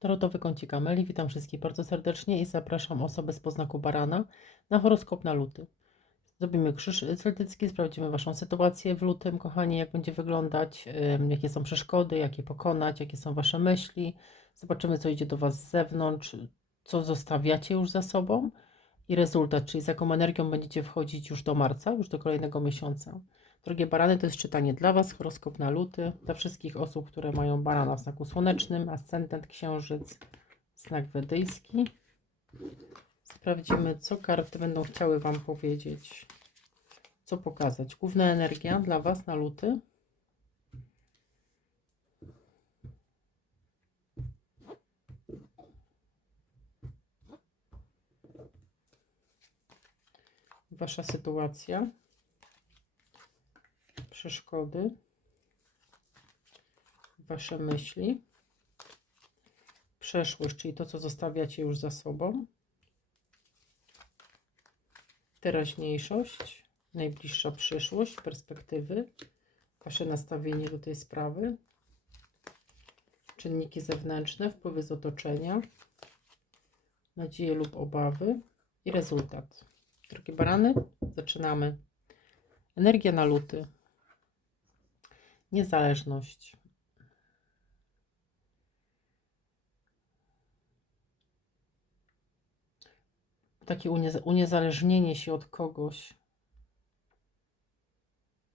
Tarotowy kącik Ameli. Witam wszystkich bardzo serdecznie i zapraszam osoby z poznaku barana na horoskop na luty. Zrobimy krzyż celtycki, sprawdzimy Waszą sytuację w lutym, kochani, jak będzie wyglądać, jakie są przeszkody, jak je pokonać, jakie są Wasze myśli. Zobaczymy, co idzie do Was z zewnątrz, co zostawiacie już za sobą i rezultat, czyli z jaką energią będziecie wchodzić już do marca, już do kolejnego miesiąca. Drogie barany, to jest czytanie dla Was, horoskop na luty, dla wszystkich osób, które mają barana w znaku słonecznym, ascendent, księżyc, znak wedyjski. Sprawdzimy, co karty będą chciały Wam powiedzieć, co pokazać. Główna energia dla Was na luty. Wasza sytuacja przeszkody, wasze myśli, przeszłość, czyli to, co zostawiacie już za sobą, teraźniejszość, najbliższa przyszłość, perspektywy, wasze nastawienie do tej sprawy, czynniki zewnętrzne, wpływy z otoczenia, nadzieje lub obawy i rezultat. Drogie barany, zaczynamy. Energia na luty. Niezależność. Takie uniez- uniezależnienie się od kogoś.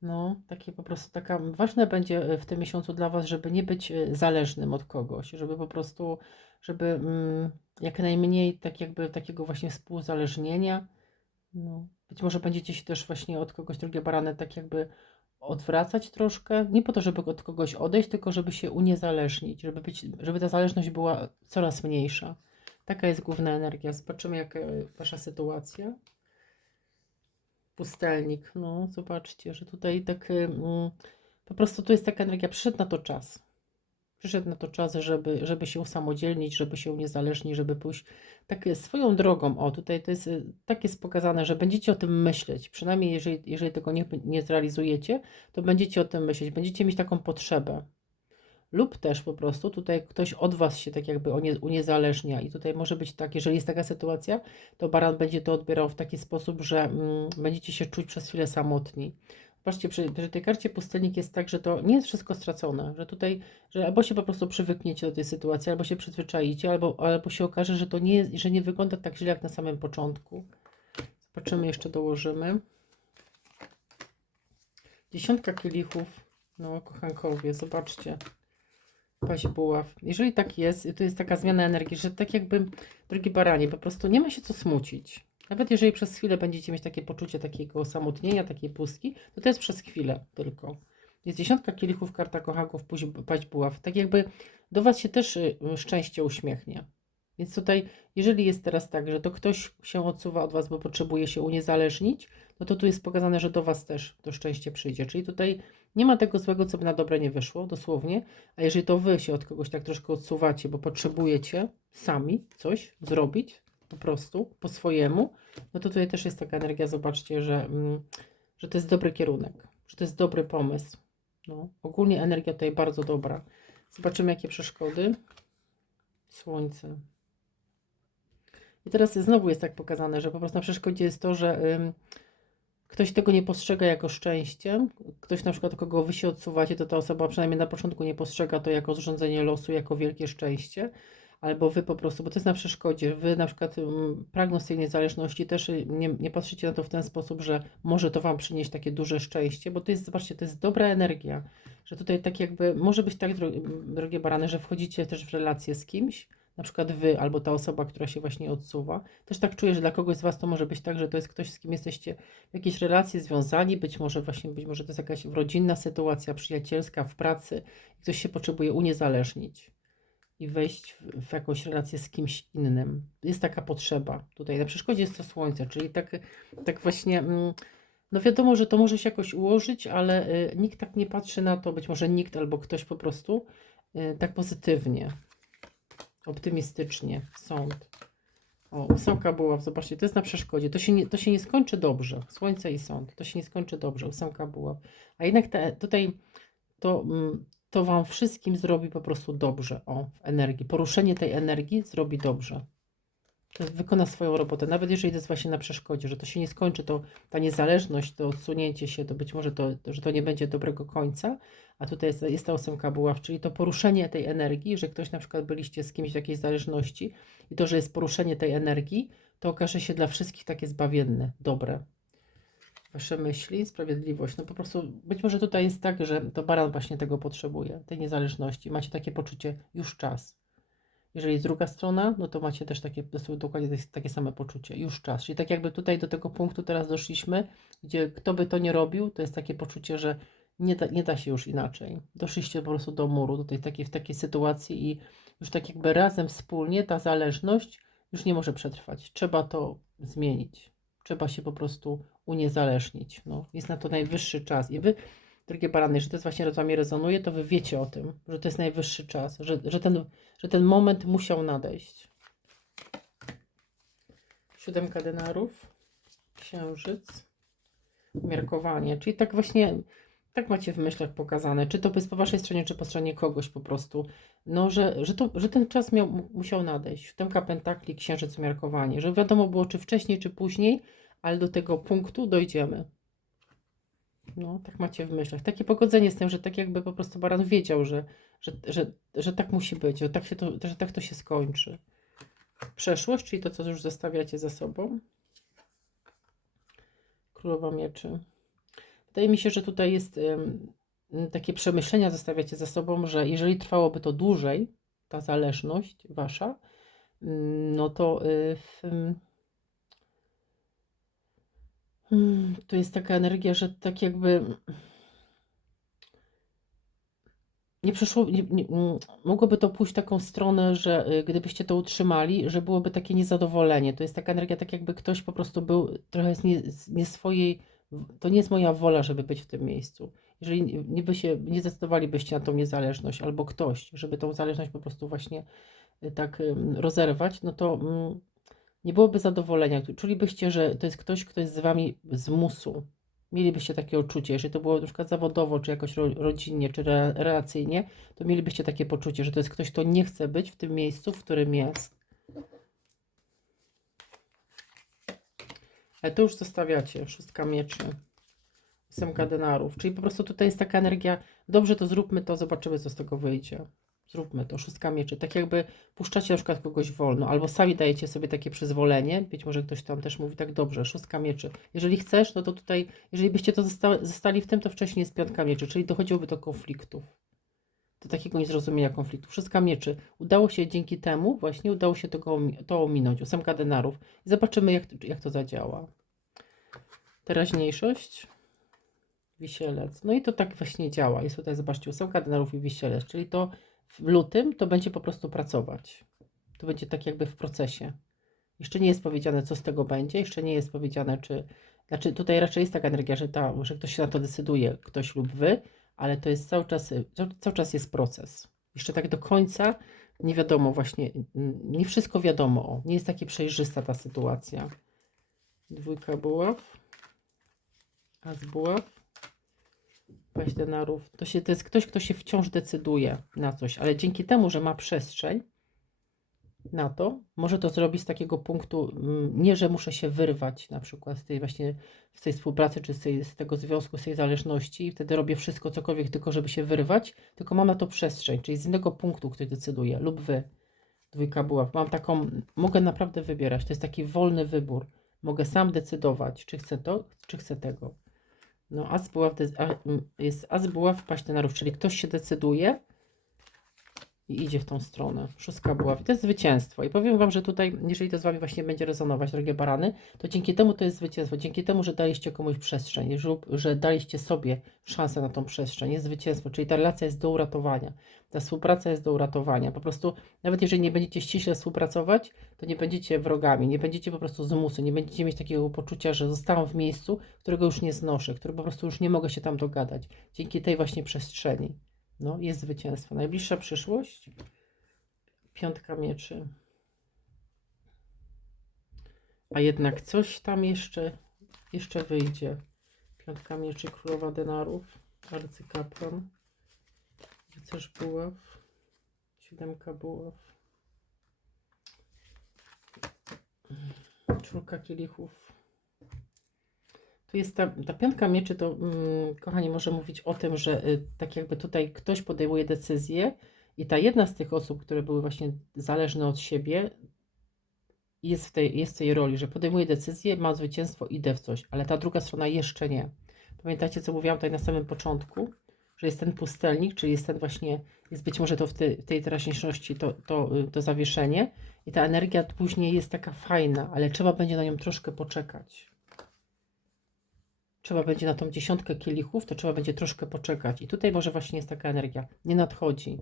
No, takie po prostu taka ważne będzie e, w tym miesiącu dla Was, żeby nie być e, zależnym od kogoś, żeby po prostu, żeby mm, jak najmniej tak jakby takiego właśnie współzależnienia. No, być może będziecie się też właśnie od kogoś, drugie barany, tak jakby odwracać troszkę, nie po to, żeby od kogoś odejść, tylko żeby się uniezależnić, żeby, być, żeby ta zależność była coraz mniejsza. Taka jest główna energia. Zobaczymy, jaka wasza sytuacja. Pustelnik, no zobaczcie, że tutaj tak po prostu tu jest taka energia, przyszedł na to czas. Przyszedł na to czas, żeby, żeby się usamodzielnić, żeby się uniezależnić, żeby pójść tak swoją drogą. O, tutaj to jest, y, tak jest pokazane, że będziecie o tym myśleć. Przynajmniej jeżeli, jeżeli tego nie, nie zrealizujecie, to będziecie o tym myśleć. Będziecie mieć taką potrzebę. Lub też po prostu tutaj ktoś od Was się tak jakby unie- uniezależnia. I tutaj może być tak, jeżeli jest taka sytuacja, to baran będzie to odbierał w taki sposób, że mm, będziecie się czuć przez chwilę samotni. Patrzcie, przy, przy tej karcie pustelnik jest tak, że to nie jest wszystko stracone, że tutaj, że albo się po prostu przywykniecie do tej sytuacji, albo się przyzwyczaicie, albo, albo się okaże, że to nie jest, że nie wygląda tak źle jak na samym początku. Zobaczymy, jeszcze dołożymy. Dziesiątka kielichów, no kochankowie, zobaczcie. Paść buław. Jeżeli tak jest, to jest taka zmiana energii, że tak jakby, drogi baranie, po prostu nie ma się co smucić. Nawet jeżeli przez chwilę będziecie mieć takie poczucie takiego osamotnienia, takiej pustki, to to jest przez chwilę tylko. Jest dziesiątka kielichów, karta kochanków, paść buław. Tak jakby do Was się też y, szczęście uśmiechnie. Więc tutaj, jeżeli jest teraz tak, że to ktoś się odsuwa od Was, bo potrzebuje się uniezależnić, no to tu jest pokazane, że do Was też to szczęście przyjdzie. Czyli tutaj nie ma tego złego, co by na dobre nie wyszło, dosłownie. A jeżeli to Wy się od kogoś tak troszkę odsuwacie, bo potrzebujecie sami coś zrobić, po prostu, po swojemu, no to tutaj też jest taka energia, zobaczcie, że, mm, że to jest dobry kierunek, że to jest dobry pomysł. No, ogólnie energia tutaj bardzo dobra. Zobaczymy, jakie przeszkody. Słońce. I teraz znowu jest tak pokazane, że po prostu na przeszkodzie jest to, że ym, ktoś tego nie postrzega jako szczęście. Ktoś na przykład, kogo wy się odsuwacie, to ta osoba przynajmniej na początku nie postrzega to jako zrządzenie losu, jako wielkie szczęście. Albo wy po prostu, bo to jest na przeszkodzie, wy na przykład pragnąc tej niezależności też y, nie, nie patrzycie na to w ten sposób, że może to wam przynieść takie duże szczęście, bo to jest, zobaczcie, to jest dobra energia, że tutaj tak jakby, może być tak, dro- drogie barany, że wchodzicie też w relację z kimś, na przykład wy albo ta osoba, która się właśnie odsuwa. Też tak czuję, że dla kogoś z was to może być tak, że to jest ktoś, z kim jesteście w jakiejś relacji związani, być może właśnie, być może to jest jakaś rodzinna sytuacja, przyjacielska, w pracy, ktoś się potrzebuje uniezależnić i wejść w, w jakąś relację z kimś innym. Jest taka potrzeba. Tutaj na przeszkodzie jest to słońce, czyli tak, tak właśnie. Mm, no wiadomo, że to może się jakoś ułożyć, ale y, nikt tak nie patrzy na to, być może nikt albo ktoś po prostu y, tak pozytywnie, optymistycznie, sąd. O, ósemka buław, zobaczcie, to jest na przeszkodzie. To się, nie, to się nie skończy dobrze. Słońce i sąd. To się nie skończy dobrze, ósemka buław. A jednak te, tutaj to, mm, to Wam wszystkim zrobi po prostu dobrze. O, w energii. Poruszenie tej energii zrobi dobrze. To wykona swoją robotę, nawet jeżeli to jest właśnie na przeszkodzie, że to się nie skończy, to ta niezależność, to odsunięcie się, to być może to, to że to nie będzie dobrego końca, a tutaj jest, jest ta ósemka buław, czyli to poruszenie tej energii, że ktoś na przykład byliście z kimś w jakiejś zależności i to, że jest poruszenie tej energii, to okaże się dla wszystkich takie zbawienne, dobre. Wasze myśli, sprawiedliwość. No po prostu być może tutaj jest tak, że to baran właśnie tego potrzebuje, tej niezależności. Macie takie poczucie, już czas. Jeżeli jest druga strona, no to macie też takie dokładnie takie- same poczucie, już czas. Czyli tak jakby tutaj do tego punktu teraz doszliśmy, gdzie kto by to nie robił, to jest takie poczucie, że nie da, nie da się już inaczej. Doszliście po prostu do muru, tej, takiej, w takiej sytuacji i już tak jakby razem, wspólnie ta zależność już nie może przetrwać. Trzeba to zmienić. Trzeba się po prostu uniezależnić. No, jest na to najwyższy czas. I wy, drogie barany, że to jest właśnie z wami rezonuje, to wy wiecie o tym, że to jest najwyższy czas, że, że, ten, że ten moment musiał nadejść. Siódemka denarów, księżyc, umiarkowanie, czyli tak właśnie, tak macie w myślach pokazane, czy to jest po waszej stronie, czy po stronie kogoś po prostu, no, że, że, to, że ten czas miał, mu- musiał nadejść. Siódemka pentakli, księżyc, umiarkowanie, że wiadomo było, czy wcześniej, czy później, ale do tego punktu dojdziemy. No, tak macie w myślach. Takie pogodzenie z tym, że tak jakby po prostu baran wiedział, że, że, że, że tak musi być, że tak, się to, że tak to się skończy. Przeszłość, czyli to, co już zostawiacie za sobą. Królowa mieczy. Wydaje mi się, że tutaj jest takie przemyślenia zostawiacie za sobą, że jeżeli trwałoby to dłużej, ta zależność wasza, no to y, To jest taka energia, że tak jakby nie przyszło, nie, nie, mogłoby to pójść w taką stronę, że y, gdybyście to utrzymali, że byłoby takie niezadowolenie. To jest taka energia, tak jakby ktoś po prostu był trochę z nie, z nie swojej, to nie jest moja wola, żeby być w tym miejscu. Jeżeli nie, by się, nie zdecydowalibyście na tą niezależność, albo ktoś, żeby tą zależność po prostu właśnie y, tak rozerwać, no to mm, nie byłoby zadowolenia. Czulibyście, że to jest ktoś, kto jest z wami z musu. Mielibyście takie uczucie, jeżeli to było na przykład zawodowo, czy jakoś ro, rodzinnie, czy re, relacyjnie, to mielibyście takie poczucie, że to jest ktoś, kto nie chce być w tym miejscu, w którym jest. Ale to już zostawiacie. Szóstka mieczy. Ósemka denarów. Czyli po prostu tutaj jest taka energia, dobrze to zróbmy to, zobaczymy co z tego wyjdzie. Zróbmy to, szóstka mieczy. Tak jakby puszczacie na przykład kogoś wolno, albo sami dajecie sobie takie przyzwolenie. Być może ktoś tam też mówi tak dobrze, szóstka mieczy. Jeżeli chcesz, no to tutaj, jeżeli byście to zosta zostali w tym, to wcześniej jest piątka mieczy, czyli dochodziłoby do konfliktów. Do takiego niezrozumienia konfliktu. Szóstka mieczy. Udało się dzięki temu, właśnie udało się tego, to ominąć. Ósemka denarów. I zobaczymy, jak, jak to zadziała. Teraźniejszość. Wisielec. No i to tak właśnie działa. Jest tutaj, zobaczcie, ósemka denarów i wisielec, czyli to w lutym to będzie po prostu pracować. To będzie tak jakby w procesie. Jeszcze nie jest powiedziane, co z tego będzie, jeszcze nie jest powiedziane, czy. Znaczy, tutaj raczej jest taka energia, że, ta, że ktoś się na to decyduje, ktoś lub wy, ale to jest cały czas, cały czas jest proces. Jeszcze tak do końca nie wiadomo, właśnie, nie wszystko wiadomo. Nie jest takie przejrzysta ta sytuacja. Dwójka buław, as buław, paść denarów. To, się, to jest ktoś, kto się wciąż decyduje na coś, ale dzięki temu, że ma przestrzeń na to, może to zrobić z takiego punktu, mm, nie, że muszę się wyrwać na przykład z tej właśnie, z tej współpracy, czy z, tej, z tego związku, z tej zależności i wtedy robię wszystko, cokolwiek, tylko żeby się wyrwać, tylko mam na to przestrzeń, czyli z innego punktu ktoś decyduje, lub wy. Dwójka była. Mam taką, mogę naprawdę wybierać, to jest taki wolny wybór. Mogę sam decydować, czy chcę to, czy chcę tego. No, as to jest, as buław, paść denarów, czyli ktoś się decyduje i idzie w tą stronę. Szóstka buław. To jest zwycięstwo. I powiem Wam, że tutaj, jeżeli to z Wami właśnie będzie rezonować, drogie barany, to dzięki temu to jest zwycięstwo. Dzięki temu, że daliście komuś przestrzeń, że, daliście sobie szansę na tą przestrzeń, jest zwycięstwo. Czyli ta relacja jest do uratowania. Ta współpraca jest do uratowania. Po prostu, nawet jeżeli nie będziecie ściśle współpracować, to nie będziecie wrogami, nie będziecie po prostu z musu, nie będziecie mieć takiego poczucia, że zostałam w miejscu, którego już nie znoszę, który po prostu już nie mogę się tam dogadać. Dzięki tej właśnie przestrzeni. No, jest zwycięstwo. Najbliższa przyszłość. Piątka mieczy. A jednak coś tam jeszcze, jeszcze wyjdzie. Piątka mieczy, królowa denarów, arcykapłan. Rycerz buław. Siódemka buław. Czwórka kielichów. Tu jest ta, ta piątka mieczy, to mm, kochani, może mówić o tym, że y, tak jakby tutaj ktoś podejmuje decyzję i ta jedna z tych osób, które były właśnie zależne od siebie, jest w tej, jest w tej roli, że podejmuje decyzję, ma zwycięstwo, idę w coś, ale ta druga strona jeszcze nie. Pamiętacie, co mówiłam tutaj na samym początku? Że jest ten pustelnik, czyli jest ten właśnie, jest być może to w tej, tej teraźniejszości to, to, y, to zawieszenie i ta energia później jest taka fajna, ale trzeba będzie na nią troszkę poczekać. Trzeba będzie na tą dziesiątkę kielichów, to trzeba będzie troszkę poczekać. I tutaj może właśnie jest taka energia. Nie nadchodzi.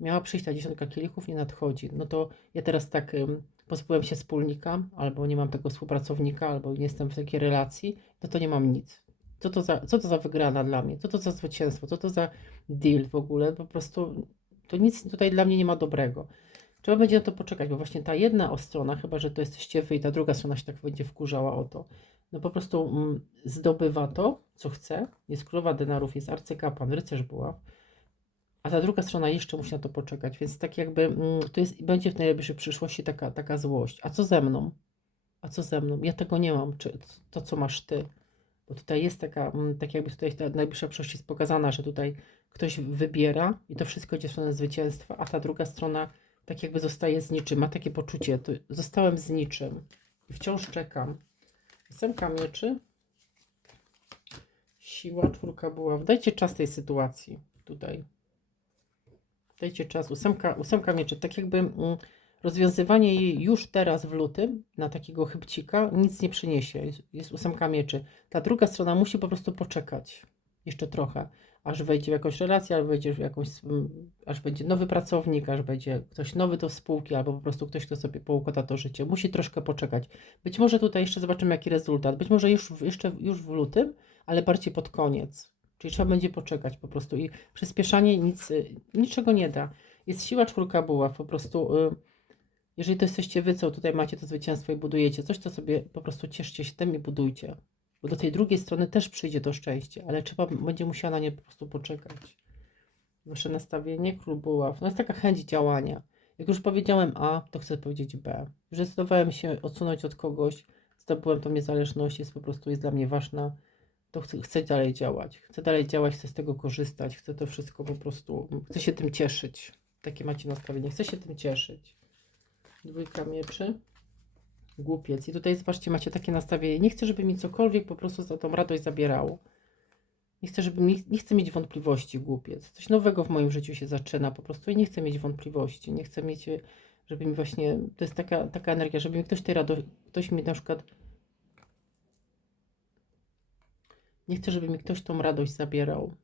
Miała przyjść ta dziesiątka kielichów, nie nadchodzi. No to ja teraz tak ym, pozbyłem się wspólnika, albo nie mam tego współpracownika, albo nie jestem w takiej relacji, no to nie mam nic. Co to za, co to za wygrana dla mnie? Co to za zwycięstwo? Co to za deal w ogóle? Po prostu to nic tutaj dla mnie nie ma dobrego. Trzeba będzie na to poczekać, bo właśnie ta jedna strona, chyba że to jesteście wy i ta druga strona się tak będzie wkurzała o to, no po prostu mm, zdobywa to, co chce. Jest królowa denarów, jest arcykapłan, rycerz buław, a ta druga strona jeszcze musi na to poczekać, więc tak jakby mm, to jest, będzie w najbliższej przyszłości taka, taka złość. A co ze mną? A co ze mną? Ja tego nie mam. Czy to, co masz ty? Bo tutaj jest taka, mm, tak jakby tutaj ta najbliższa przyszłość jest pokazana, że tutaj ktoś wybiera i to wszystko idzie w stronę zwycięstwa, a ta druga strona tak jakby zostaje z niczym. Ma takie poczucie, to zostałem z niczym i wciąż czekam. Ósemka mieczy. Siła, czwórka była. Dajcie czas tej sytuacji tutaj. Dajcie czas. Ósemka, ósemka mieczy. Tak jakby mm, rozwiązywanie jej już teraz w lutym na takiego chybcika nic nie przyniesie. Jest, jest ósemka mieczy. Ta druga strona musi po prostu poczekać. Jeszcze trochę. Aż wejdzie w jakąś relację, albo wejdzie w jakąś, aż będzie nowy pracownik, aż będzie ktoś nowy do spółki, albo po prostu ktoś, kto sobie poukłada to życie. Musi troszkę poczekać. Być może tutaj jeszcze zobaczymy, jaki rezultat. Być może już, jeszcze już w lutym, ale bardziej pod koniec. Czyli trzeba będzie poczekać po prostu i przyspieszanie nic, y, niczego nie da. Jest siła czwórka buław, po prostu y, jeżeli to jesteście wy, co tutaj macie to zwycięstwo i budujecie coś, to sobie po prostu cieszcie się tym i budujcie. Bo do tej drugiej strony też przyjdzie to szczęście, ale trzeba będzie musiała na nie po prostu poczekać. Wasze nastawienie, król buław. No jest taka chęć działania. Jak już powiedziałem A, to chcę powiedzieć B. Już zdecydowałem się odsunąć od kogoś, zdobyłem tą niezależność, jest po prostu jest dla mnie ważna to chcę, chcę dalej działać. Chcę dalej działać, chcę z tego korzystać, chcę to wszystko po prostu, chcę się tym cieszyć. Takie macie nastawienie, chcę się tym cieszyć. Dwójka mieczy. Głupiec. I tutaj zobaczcie, macie takie nastawienie. Nie chcę, żeby mi cokolwiek po prostu za tą radość zabierało. Nie chcę, żeby mi, nie chcę mieć wątpliwości, głupiec. Coś nowego w moim życiu się zaczyna po prostu i nie chcę mieć wątpliwości. Nie chcę mieć, żeby mi właśnie, to jest taka, taka energia, żeby mi ktoś tej radości, ktoś mi na przykład Nie chcę, żeby mi ktoś tą radość zabierał.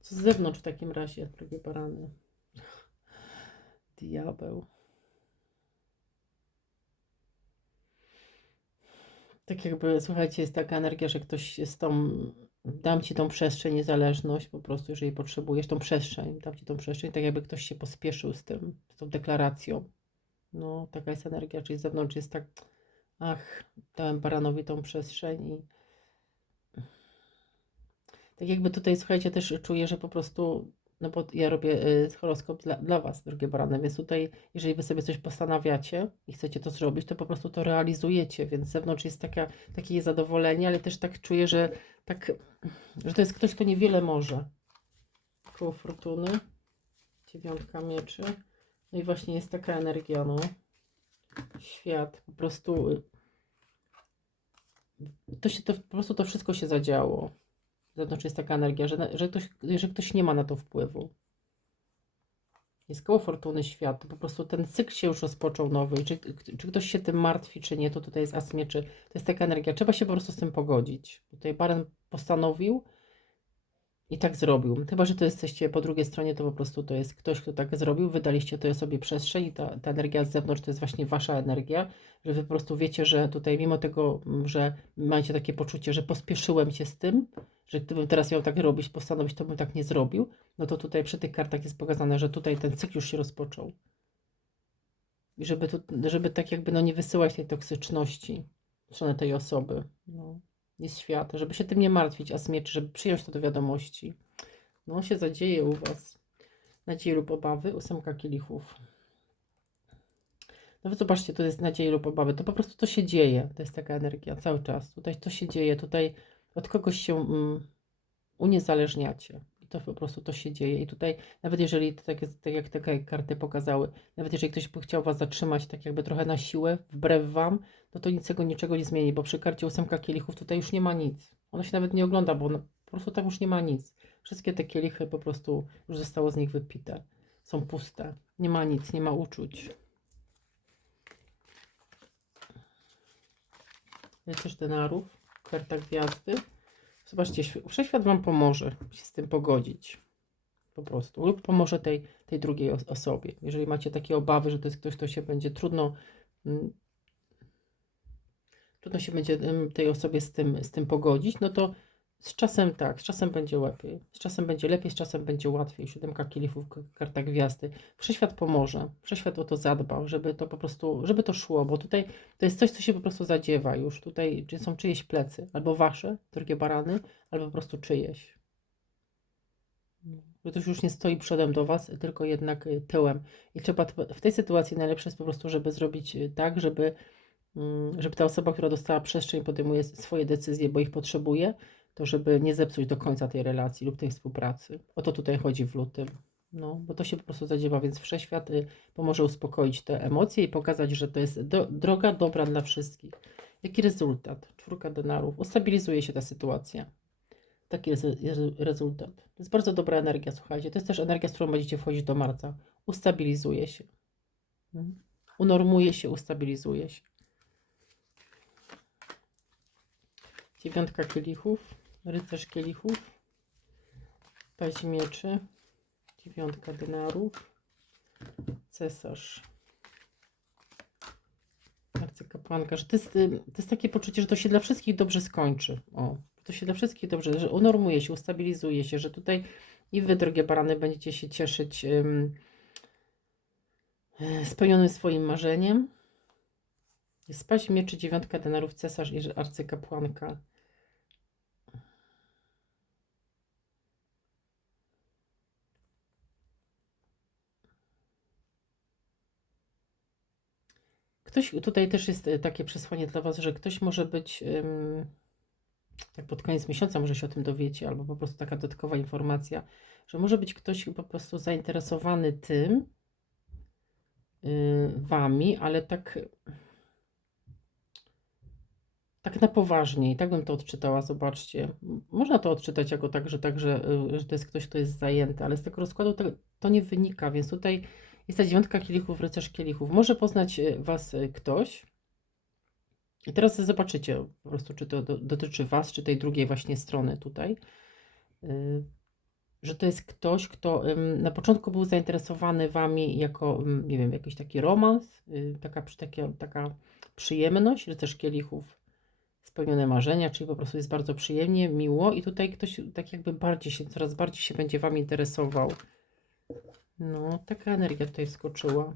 Co z zewnątrz w takim razie, drogie barany? Diabeł. Tak jakby, słuchajcie, jest taka energia, że ktoś jest tą, dam ci tą przestrzeń, niezależność, po prostu, jeżeli potrzebujesz tą przestrzeń, dam ci tą przestrzeń, tak jakby ktoś się pospieszył z tym, z tą deklaracją. No, taka jest energia, czyli z zewnątrz jest tak, ach, dałem baranowi tą przestrzeń i tak jakby tutaj, słuchajcie, też czuję, że po prostu, no bo ja robię y, horoskop dla, dla Was, drogie barany, więc tutaj, jeżeli Wy sobie coś postanawiacie i chcecie to zrobić, to po prostu to realizujecie, więc z zewnątrz jest taka, takie zadowolenie, ale też tak czuję, że tak, że to jest ktoś, kto niewiele może. Koło fortuny, dziewiątka mieczy, no i właśnie jest taka energia, no, świat, po prostu, y, to się, to, po prostu to wszystko się zadziało zewnątrz jest taka energia, że, że, ktoś, że ktoś nie ma na to wpływu. Jest koło fortuny świat, po prostu ten cykl się już rozpoczął nowy. Czy, czy ktoś się tym martwi, czy nie, to tutaj jest asmie, czy to jest taka energia. Trzeba się po prostu z tym pogodzić. Tutaj Baran postanowił i tak zrobił. Chyba, że to jesteście po drugiej stronie, to po prostu to jest ktoś, kto tak zrobił. Wydaliście to sobie przestrzeń i ta, ta energia z zewnątrz to jest właśnie wasza energia, że wy po prostu wiecie, że tutaj mimo tego, że macie takie poczucie, że pospieszyłem się z tym, że gdybym teraz miał tak robić, postanowić, to bym tak nie zrobił, no to tutaj przy tych kartach jest pokazane, że tutaj ten cykl już się rozpoczął. I żeby, tu, żeby tak jakby no nie wysyłać tej toksyczności w stronę tej osoby. No, jest świat, żeby się tym nie martwić, a smieczy, żeby przyjąć to do wiadomości. No się zadzieje u Was. Nadzieje lub obawy, ósemka kielichów. No wy zobaczcie, to jest nadzieje lub obawy. To po prostu to się dzieje. To jest taka energia cały czas. Tutaj to się dzieje. Tutaj od kogoś się mm, uniezależniacie. I to po prostu to się dzieje. I tutaj, nawet jeżeli, tak, jest, tak jak te karty pokazały, nawet jeżeli ktoś by chciał Was zatrzymać tak jakby trochę na siłę, wbrew Wam, no to niczego niczego nie zmieni, bo przy karcie ósemka kielichów tutaj już nie ma nic. Ona się nawet nie ogląda, bo po prostu tam już nie ma nic. Wszystkie te kielichy po prostu już zostało z nich wypite. Są puste. Nie ma nic, nie ma uczuć. Rycerz denarów, karta gwiazdy. Zobaczcie, świ- wszechświat Wam pomoże się z tym pogodzić. Po prostu. Lub pomoże tej, tej drugiej os- osobie. Jeżeli macie takie obawy, że to jest ktoś, kto się będzie trudno mm, trudno się będzie tej osobie z tym, z tym pogodzić, no to z czasem tak, z czasem będzie lepiej. Z czasem będzie lepiej, z czasem będzie łatwiej. Siódemka kielichów, karta gwiazdy. Wszechświat pomoże. Wszechświat o to zadbał, żeby to po prostu, żeby to szło, bo tutaj to jest coś, co się po prostu zadziewa już. Tutaj są czyjeś plecy, albo wasze, drogie barany, albo po prostu czyjeś. Że ktoś już nie stoi przodem do was, tylko jednak y, tyłem. I trzeba w tej sytuacji najlepsze jest po prostu, żeby zrobić y, tak, żeby, mm, żeby ta osoba, która dostała przestrzeń, podejmuje swoje decyzje, bo ich potrzebuje, to żeby nie zepsuć do końca tej relacji lub tej współpracy. O to tutaj chodzi w lutym. No, bo to się po prostu zadziewa, więc wszechświat y, pomoże uspokoić te emocje i pokazać, że to jest do, droga dobra dla wszystkich. Jaki rezultat? Czwórka denarów. Ustabilizuje się ta sytuacja. Taki jest rezultat. To jest bardzo dobra energia, słuchajcie. To jest też energia, z którą będziecie wchodzić do marca. Ustabilizuje się. Mhm. Unormuje się, ustabilizuje się. Dziewiątka kielichów, rycerz kielichów, paź mieczy, dziewiątka denarów, cesarz, arcykapłanka, że to jest, y, to jest takie poczucie, że to się dla wszystkich dobrze skończy. O, to się dla wszystkich dobrze, że unormuje się, ustabilizuje się, że tutaj i wy, drogie barany, będziecie się cieszyć e, spełnionym swoim marzeniem. Paź mieczy, dziewiątka denarów, cesarz i arcykapłanka. Ktoś, tutaj też jest e, takie przesłanie dla Was, że ktoś może być, tak pod koniec miesiąca może się o tym dowiecie, albo po prostu taka dodatkowa informacja, że może być ktoś po prostu zainteresowany tym, y, Wami, ale tak, tak na poważnie. I tak bym to odczytała, zobaczcie. Można to odczytać jako tak, że, tak, że, y, że to jest ktoś, kto jest zajęty, ale z tego rozkładu to, to nie wynika, więc tutaj jest ta dziewiątka kielichów, rycerz kielichów. Może poznać y, Was y, ktoś. I teraz zobaczycie po prostu, czy to do, dotyczy Was, czy tej drugiej właśnie strony tutaj. Y, że to jest ktoś, kto na początku był zainteresowany Wami jako, nie wiem, jakiś taki romans, y, taka, taka, taka przyjemność, rycerz kielichów, spełnione marzenia, czyli po prostu jest bardzo przyjemnie, miło i tutaj ktoś tak jakby bardziej się, coraz bardziej się będzie Wami interesował. No, taka energia tutaj wskoczyła.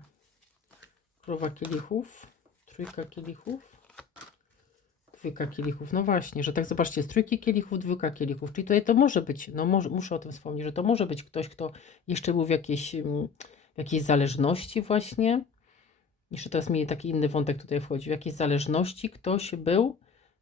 Królowa kielichów, trójka kielichów, dwójka kielichów. No właśnie, że tak zobaczcie, z trójki kielichów, dwójka kielichów, czyli tutaj to może być, no może, muszę o tym wspomnieć, że to może być ktoś, kto jeszcze był w jakiejś, mm, w jakiejś zależności właśnie. Jeszcze teraz mi taki inny wątek tutaj wchodzi. W jakiejś zależności ktoś był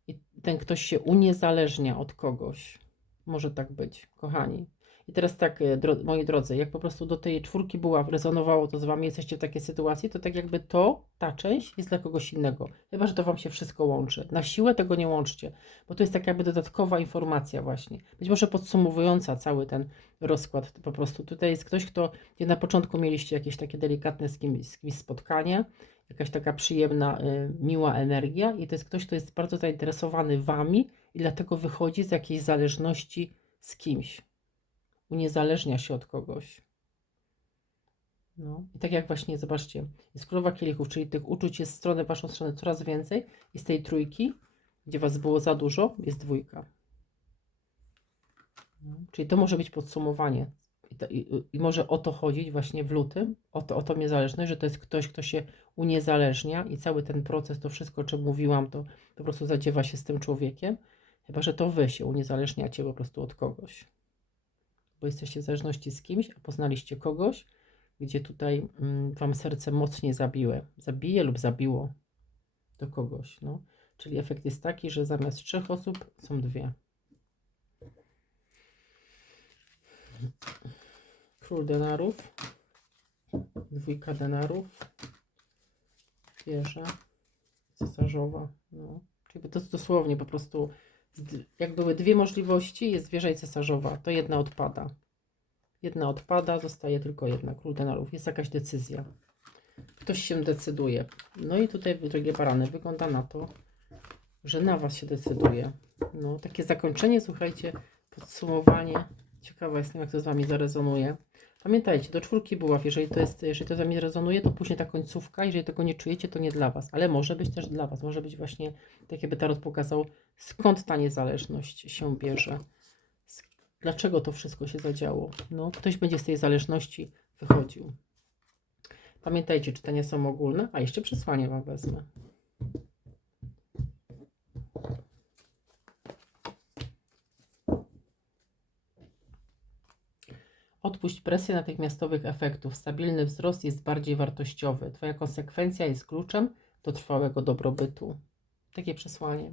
i ten ktoś się uniezależnia od kogoś. Może tak być, kochani. I teraz tak, e, dro moi drodzy, jak po prostu do tej czwórki była, rezonowało to z wami, jesteście w takiej sytuacji, to tak jakby to, ta część jest dla kogoś innego. Chyba, że to wam się wszystko łączy. Na siłę tego nie łączcie, bo to jest tak jakby dodatkowa informacja właśnie. Być może podsumowująca cały ten rozkład. Po prostu tutaj jest ktoś, kto, na początku mieliście jakieś takie delikatne z kimś, z kimś spotkanie, jakaś taka przyjemna, y, miła energia i to jest ktoś, kto jest bardzo zainteresowany wami i dlatego wychodzi z jakiejś zależności z kimś uniezależnia się od kogoś. No. I tak jak właśnie, zobaczcie, jest królowa kielichów, czyli tych uczuć jest stronę, waszą stronę coraz więcej i z tej trójki, gdzie was było za dużo, jest dwójka. No. Czyli to może być podsumowanie. I, to, i, I może o to chodzić właśnie w lutym, o to, o to niezależność, że to jest ktoś, kto się uniezależnia i cały ten proces, to wszystko, o czym mówiłam, to po prostu zadziewa się z tym człowiekiem, chyba że to wy się uniezależniacie po prostu od kogoś bo jesteście w zależności z kimś, a poznaliście kogoś, gdzie tutaj mm, Wam serce mocniej zabiłe, zabije lub zabiło do kogoś. No. Czyli efekt jest taki, że zamiast trzech osób są dwie. Król denarów, dwójka denarów, wieża, cesarzowa. No. Czyli to dosłownie po prostu, jak były dwie możliwości, jest wieża i cesarzowa, to jedna odpada. Jedna odpada, zostaje tylko jedna. Król denarów. Jest jakaś decyzja. Ktoś się decyduje. No i tutaj, drogie barany, wygląda na to, że na Was się decyduje. No, takie zakończenie, słuchajcie, podsumowanie. Ciekawa jestem, jak to z Wami zarezonuje. Pamiętajcie, do czwórki buław, jeżeli to jest, jeżeli to z Wami rezonuje, to później ta końcówka, jeżeli tego nie czujecie, to nie dla Was, ale może być też dla Was, może być właśnie, tak jakby Tarot pokazał, skąd ta niezależność się bierze. Dlaczego to wszystko się zadziało? No, ktoś będzie z tej zależności wychodził. Pamiętajcie, czytania są ogólne, a jeszcze przesłanie Wam wezmę. Odpuść presję natychmiastowych efektów. Stabilny wzrost jest bardziej wartościowy. Twoja konsekwencja jest kluczem do trwałego dobrobytu. Takie przesłanie.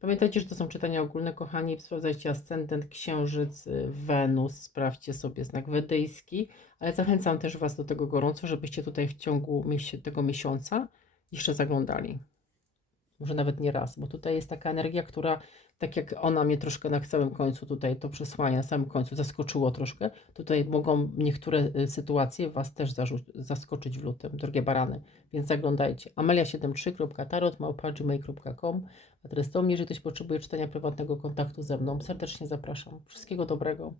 Pamiętajcie, że to są czytania ogólne, kochani. Sprawdzajcie ascendent, księżyc, Wenus. Sprawdźcie sobie znak wedyjski. Ale zachęcam też Was do tego gorąco, żebyście tutaj w ciągu tego miesiąca jeszcze zaglądali. Może nawet nie raz, bo tutaj jest taka energia, która, tak jak ona mnie troszkę na samym końcu, tutaj to przesłanie na samym końcu zaskoczyło troszkę, tutaj mogą niektóre y, sytuacje Was też zaskoczyć w lutym, drogie barany, więc zaglądajcie. amelia73.tarot.gmail.com Adres do mnie, jeżeli ktoś potrzebuje czytania prywatnego kontaktu ze mną. Serdecznie zapraszam. Wszystkiego dobrego.